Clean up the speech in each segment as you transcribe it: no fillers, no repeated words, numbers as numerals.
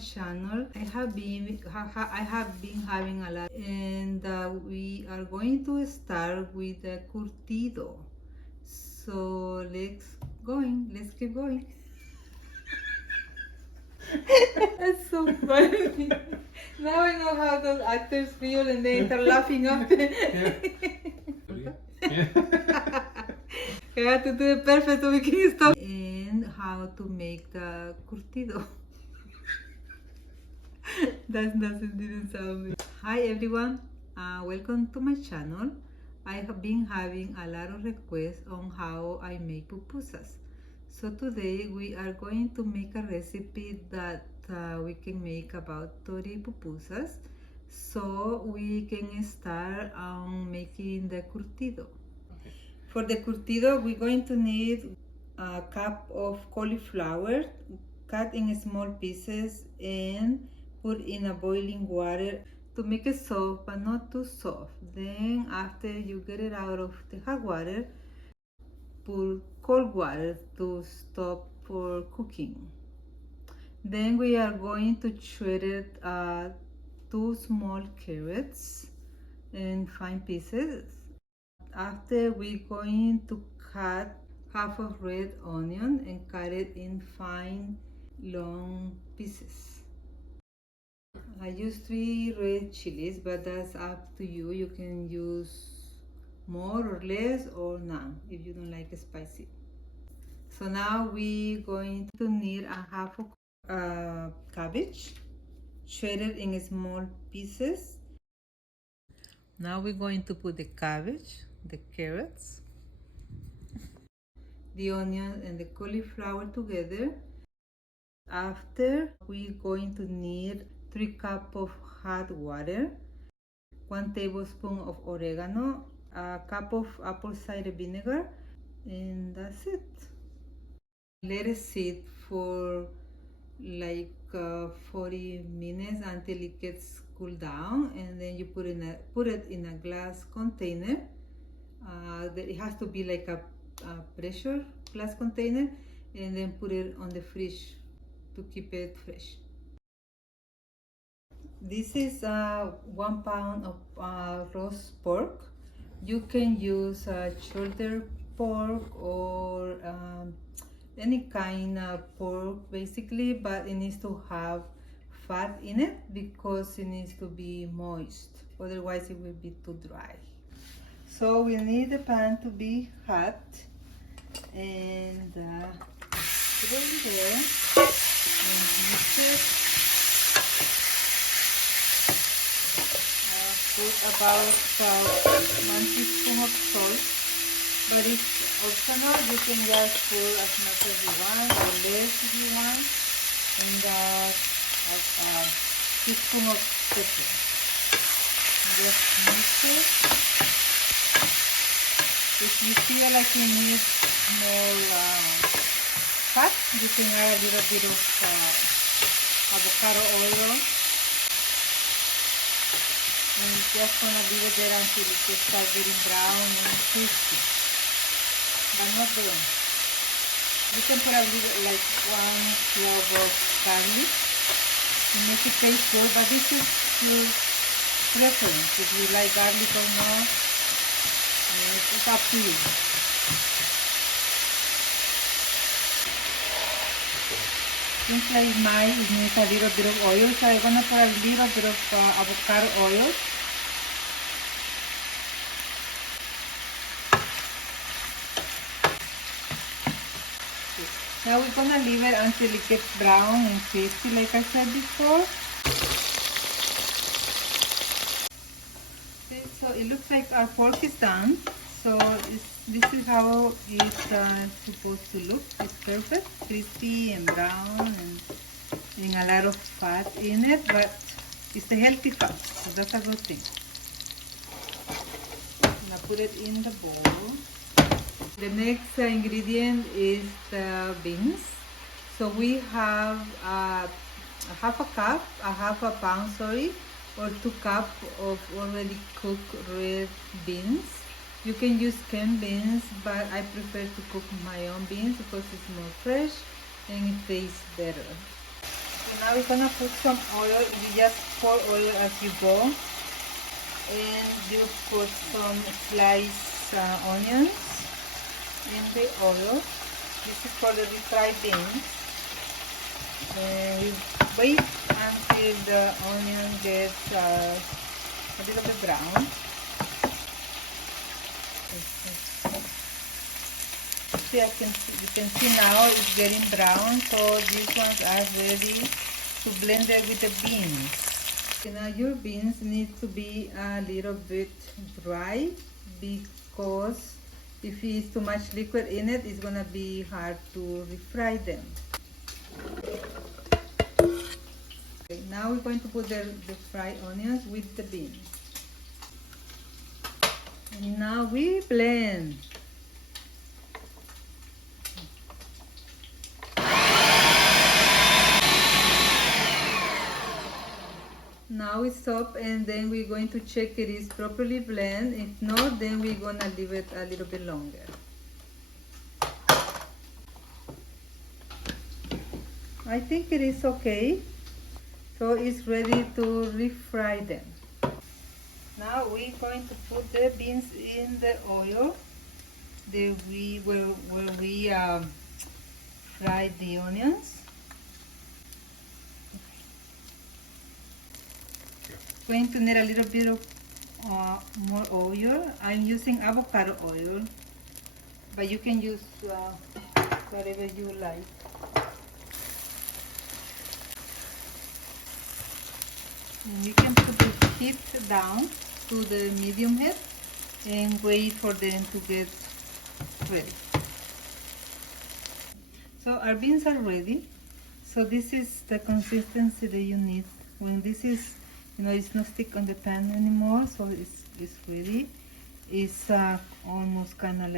channel. I have been having a lot, and we are going to start with the curtido. So let's keep going. That's so funny. Now I know how those actors feel and they start laughing after. I have to do it perfect so we can stop. And how to make the curtido. That didn't sound good. Hi everyone, welcome to my channel. I have been having a lot of requests on how I make pupusas. So today we are going to make a recipe that we can make about 30 pupusas. So we can start making the curtido. For the curtido, we're going to need a cup of cauliflower cut in small pieces and put in a boiling water to make it soft but not too soft. Then after you get it out of the hot water, put cold water to stop for cooking. Then we are going to shred it 2 small carrots in fine pieces. After we're going to cut half of red onion and cut it in fine long pieces. I use 3 red chilies, but that's up to you. You can use more or less or none if you don't like it spicy. So now we're going to need a half of cabbage shredded in small pieces. Now we're going to put the cabbage, the carrots, the onion and the cauliflower together. After, we're going to need 3 cups of hot water, 1 tablespoon of oregano, a cup of apple cider vinegar, and that's it. Let it sit for like 40 minutes until it gets cooled down, and then you put it in a glass container. It has to be like a pressure glass container, and then put it on the fridge to keep it fresh. This is 1 pound of roast pork. You can use shoulder pork or any kind of pork basically, but it needs to have fat in it because it needs to be moist, otherwise it will be too dry. So we need the pan to be hot, and put it in there and mix it. Put about 1 teaspoon of salt, but it's optional. You can just put as much as you want or less if you want, and a teaspoon of pepper. Just mix it. If you feel like you need more fat, you can add a little bit of avocado oil. And just gonna leave it there until it starts getting brown and crispy, but not burn. You can put a little, like 1 clove of garlic to make it taste good, but this is your preference, if you like garlic or not. It's up to you. Seems like mine needs a little bit of oil, so I'm gonna put a little bit of avocado oil. Now we're gonna leave it until it gets brown and crispy, like I said before. Okay, so it looks like our pork is done. So this is how it's supposed to look. It's perfect, crispy and brown and a lot of fat in it, but it's a healthy fat, so that's a good thing. I'm gonna put it in the bowl. The next ingredient is the beans. So we have a half a pound, or 2 cups of already cooked red beans. You can use canned beans, but I prefer to cook my own beans because it's more fresh and it tastes better. Now we're gonna put some oil. You just pour oil as you go, and you put some sliced onions in the oil. This is for the refried beans. And we wait until the onion gets a little bit brown. See, you can see now it's getting brown, so these ones are ready to blend it with the beans. Okay, now your beans need to be a little bit dry, because if it's too much liquid in it, it's gonna be hard to refry them. Okay, now we're going to put the fried onions with the beans. And now we blend. Now we stop, and then we're going to check it is properly blended. If not, then we're gonna leave it a little bit longer. I think it is okay. So it's ready to refry them. Now we're going to put the beans in the oil where we fried the onions. Going to need a little bit of more oil. I'm using avocado oil, but you can use whatever you like. And you can put the heat down to the medium heat and wait for them to get ready. So our beans are ready. So this is the consistency that you need. When this is, it's not stick on the pan anymore, so it's ready. It's almost kind of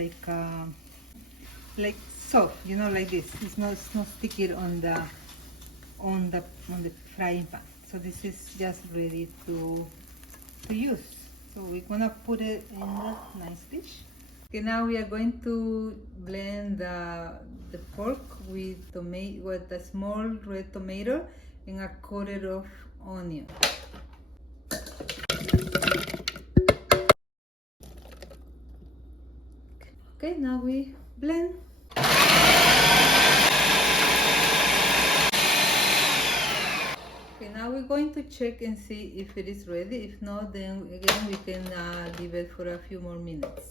like soft, like this. It's not sticky on the frying pan. So this is just ready to use. So we're gonna put it in a nice dish. Okay, now we are going to blend the pork with a small red tomato and a quarter of onion. Okay, now we blend. Okay, now we're going to check and see if it is ready. If not, then again we can leave it for a few more minutes.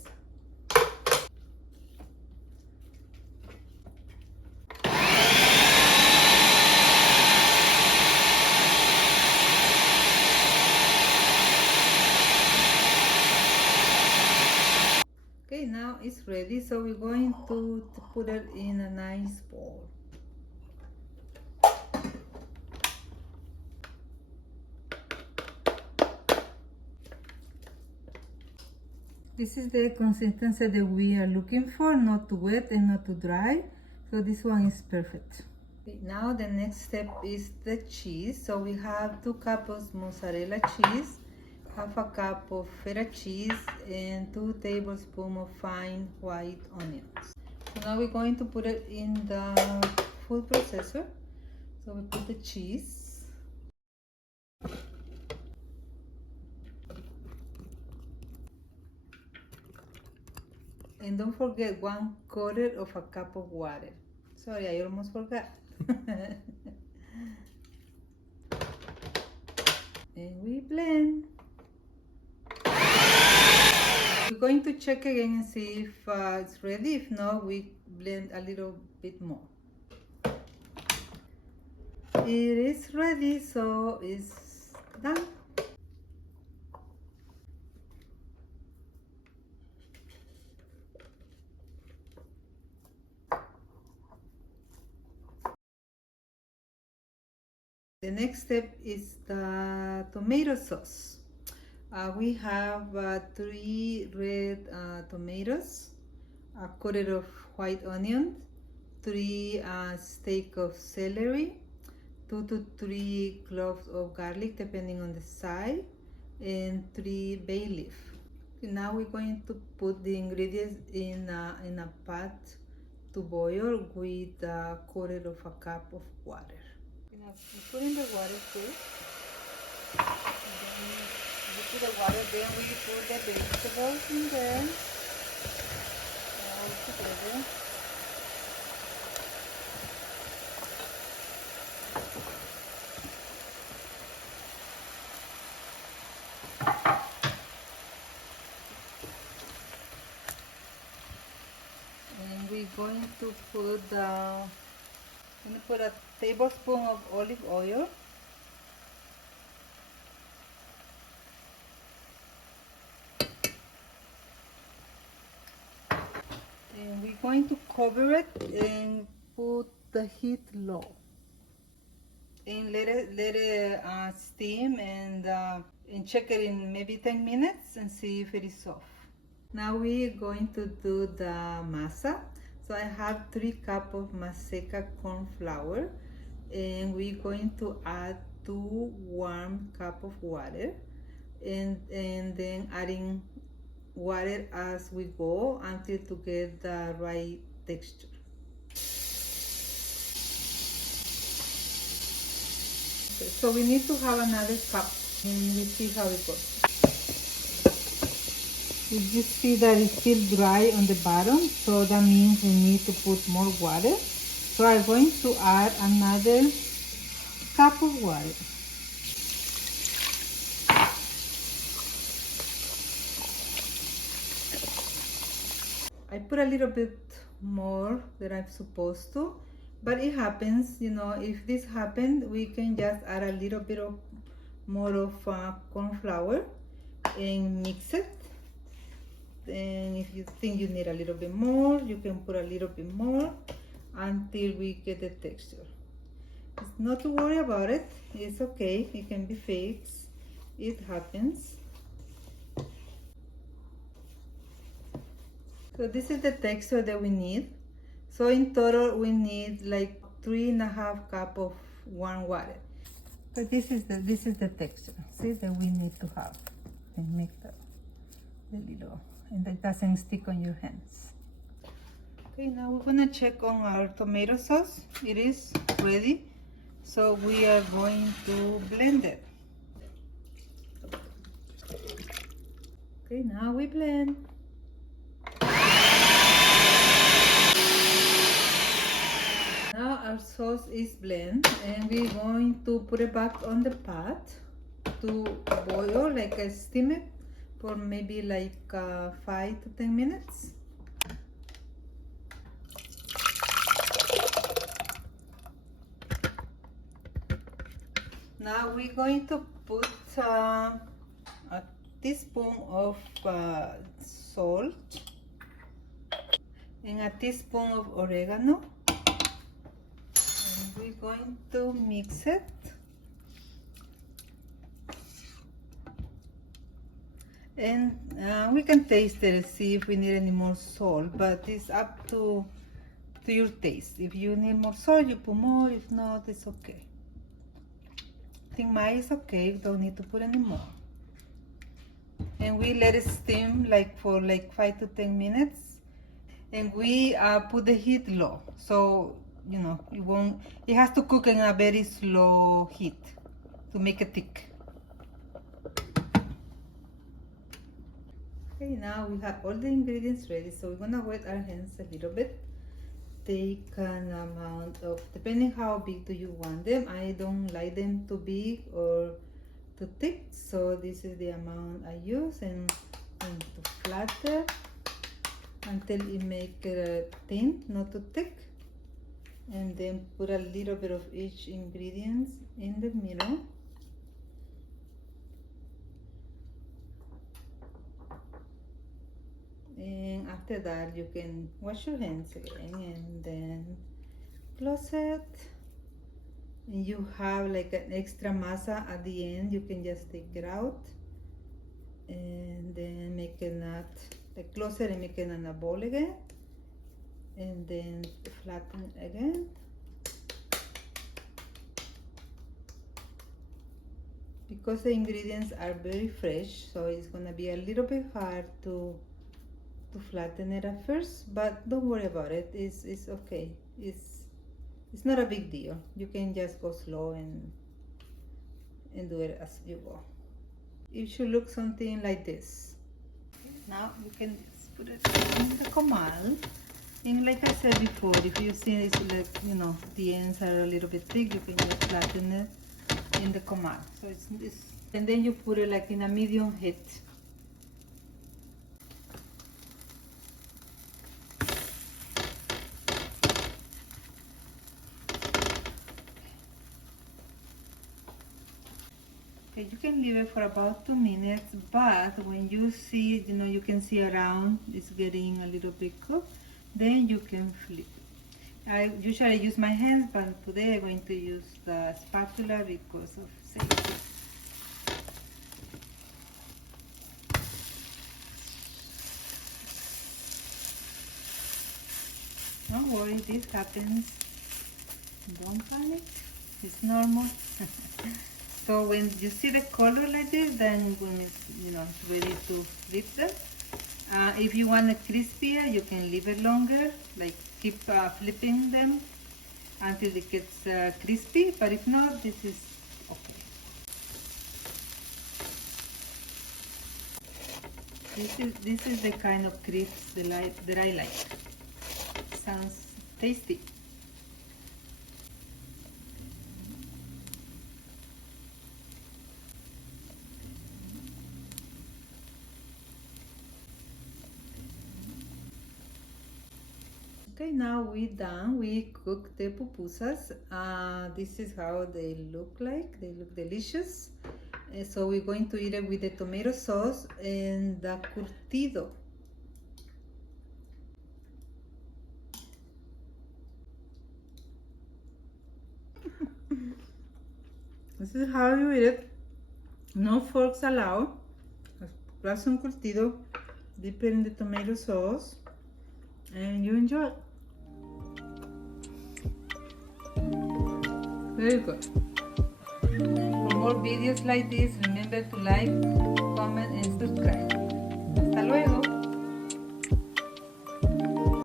Okay, now it's ready, so we're going to put it in a nice bowl. This is the consistency that we are looking for, not too wet and not too dry. So this one is perfect. Okay, now the next step is the cheese. So we have 2 cups of mozzarella cheese, half a cup of feta cheese, and 2 tablespoons of fine white onions. So now we're going to put it in the food processor. So we put the cheese. And don't forget 1/4 of a cup of water. Sorry, I almost forgot. And we blend. We're going to check again and see if it's ready. If not, we blend a little bit more. It is ready, so it's done. The next step is the tomato sauce. We have 3 red tomatoes, a quarter of white onion, 3 stalks of celery, 2 to 3 cloves of garlic depending on the size, and 3 bay leaf. Now we're going to put the ingredients in a pot to boil with a quarter of a cup of water. Now we put in the water first. Then we put the water, then we put the vegetables in there all together. And we're going to put a tablespoon of olive oil. And we're going to cover it and put the heat low. And let it steam and check it in maybe 10 minutes and see if it is soft. Now we're going to do the masa. So I have 3 cups of maseca corn flour, and we're going to add 2 warm cups of water, and then adding water as we go until to get the right texture. So we need to have another cup and we see how it goes. You just see that it's still dry on the bottom, so that means we need to put more water. So I'm going to add another cup of water. I put a little bit more than I'm supposed to, but it happens, you know, if this happened, we can just add a little bit of more of corn flour and mix it. And if you think you need a little bit more, you can put a little bit more until we get the texture. It's not to worry about it, it's okay, it can be fixed, it happens. So this is the texture that we need. So in total we need like 3.5 cups of warm water. So this is the texture, see, that we need to have and make the little, and that doesn't stick on your hands. Okay, now we're gonna check on our tomato sauce. It is ready, so we are going to blend it. Okay, now we blend. Now our sauce is blended, and we're going to put it back on the pot to boil, like I steam it for maybe like 5 to 10 minutes. Now we're going to put a teaspoon of salt and a teaspoon of oregano. And we're going to mix it. And we can taste it and see if we need any more salt, but it's up to your taste. If you need more salt, you put more. If not, it's okay. I think mine is okay, don't need to put any more. And we let it steam like for like 5 to 10 minutes. And we put the heat low, so you know it has to cook in a very slow heat to make it thick. Okay, now we have all the ingredients ready, so we're gonna wet our hands a little bit. Take an amount of, depending how big do you want them. I don't like them too big or too thick, so this is the amount I use, and to flatten until it make it thin, not too thick. And then put a little bit of each ingredient in the middle. And after that you can wash your hands again and then close it. And you have like an extra masa at the end, you can just take it out and then make a knot, like close it and make it in a ball again, and then flatten again. Because the ingredients are very fresh, so it's gonna be a little bit hard to flatten it at first, but don't worry about it. It's okay. It's not a big deal. You can just go slow and do it as you go. It should look something like this. Now you can just put it in the comal. And like I said before, if you see it's like, you know, the ends are a little bit thick, you can just flatten it in the comal. So it's this, and then you put it like in a medium heat. Okay, you can leave it for about 2 minutes, but when you see, you know, you can see around it's getting a little bit cooked, then you can flip it. I usually use my hands, but today I'm going to use the spatula because of safety. Don't worry, this happens. Don't panic, it's normal. So when you see the color like this, then when it's, you know, ready to flip them. If you want it crispier, you can leave it longer, like keep flipping them until it gets crispy. But if not, this is okay. This is the kind of crisp that I like. Sounds tasty. Okay, now we're done. We cooked the pupusas. This is how they look like. They look delicious. So we're going to eat it with the tomato sauce and the curtido. This is how you eat it. No forks allowed. Plus some curtido. Dip it in the tomato sauce. And you enjoy. Very good. For more videos like this, remember to like, comment, and subscribe. Hasta luego.